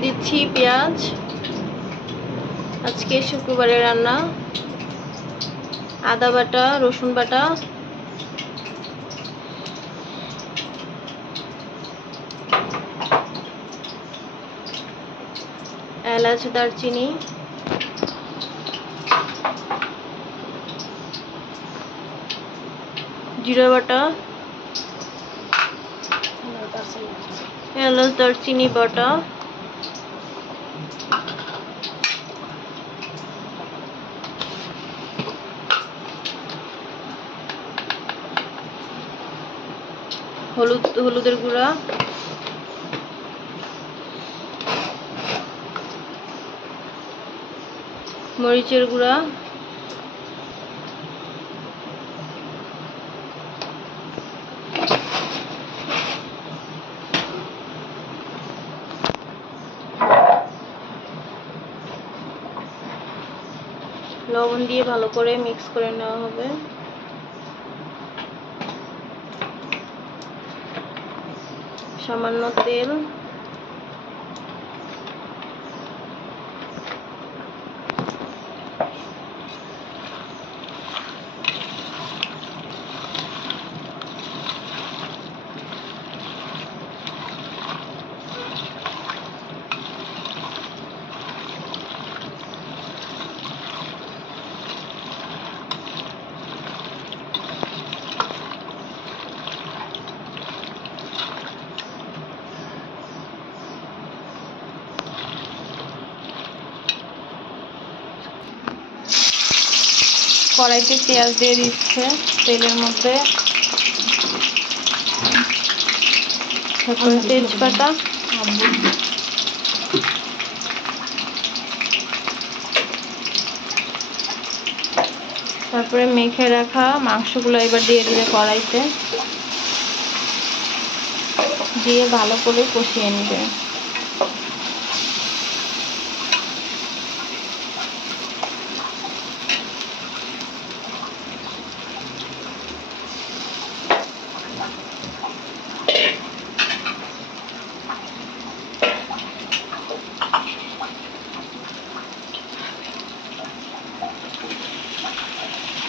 দিচ্ছি পেঁয়াজ। আজকে শুক্রবারে রান্না। আদা বাটা, রসুন বাটা। এলাচ, দারচিনি। জিরা বাটা। এলাচ, দারচিনি, বাটা। হলুদ হলুদের গুঁড়া। মরিচের গুঁড়া। লবণ দিয়ে ভালো করে মিক্স করে নেওয়া হবে। সামান্য তেল। কড়াইতে পেঁয়াজ দিয়ে দিচ্ছে, তেলের মধ্যে। তেজপাতা। তারপরে মেখে রাখা মাংসগুলো এবার দিয়ে দিবে কড়াইতে। দিয়ে ভালো করে কষিয়ে নেবে।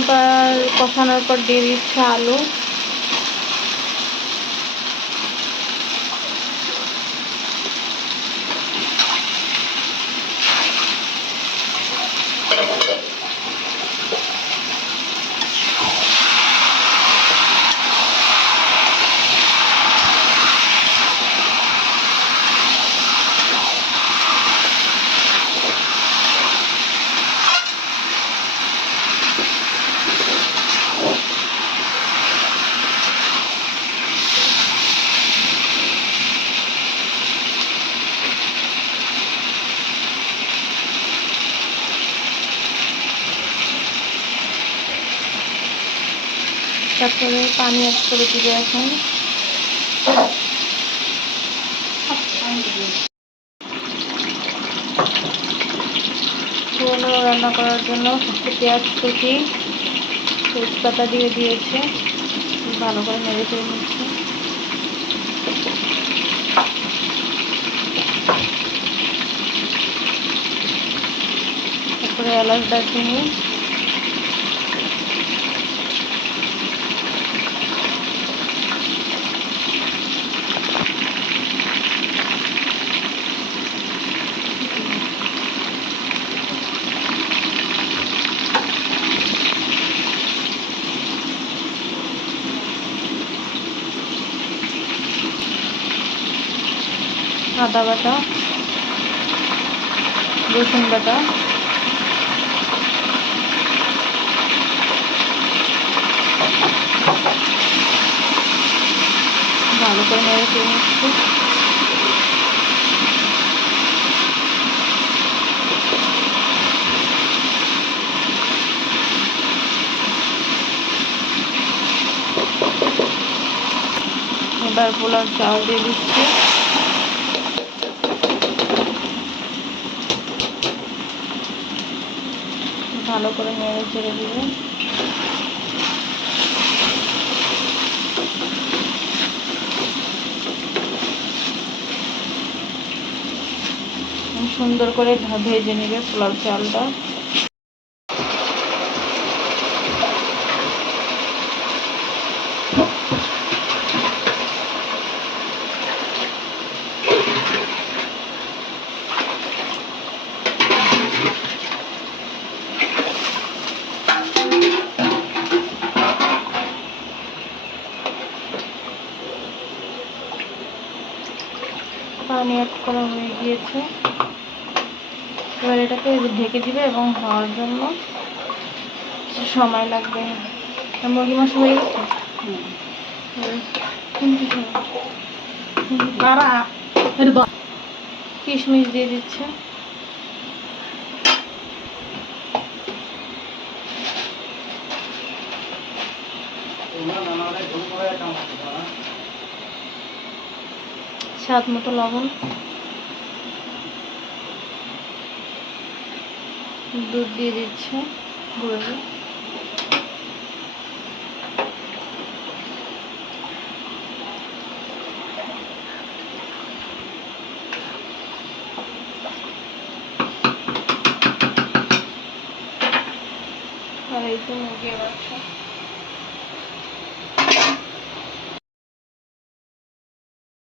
এবার কষানোর পর দিয়ে দিচ্ছে আলু। তারপরে পানি অ্যাড করে দিবে এখন। রান্না করার জন্য পেঁয়াজ কুচি, তেজপাতা দিয়ে দিয়েছে। ভালো করে মেরে চেড়ে নিচ্ছে। তারপরে এলাচ দারচিনি। আদা বাটা রসুন বাটা। ভালো করে নেড়ে তুলে নিচ্ছি। এবার পোলার চাল দিয়ে দিচ্ছি। ভালো করে নেড়ে চেড়ে দিবে। সুন্দর করে ভেজে নেবে পোলাও চালটা। পানি অ্যাড করা হয়ে গিয়েছে। এবার এটাকে ঢেকে দিবে এবং হওয়ার জন্য সময় লাগবে। মুরগি মাংস হয়ে গেছে। কিশমিশ দিয়ে দিচ্ছে। স্বাদ মতো লবণ। দুধ দিয়ে দিচ্ছে গুঁড়ো এই তো মুরগি বাচ্চা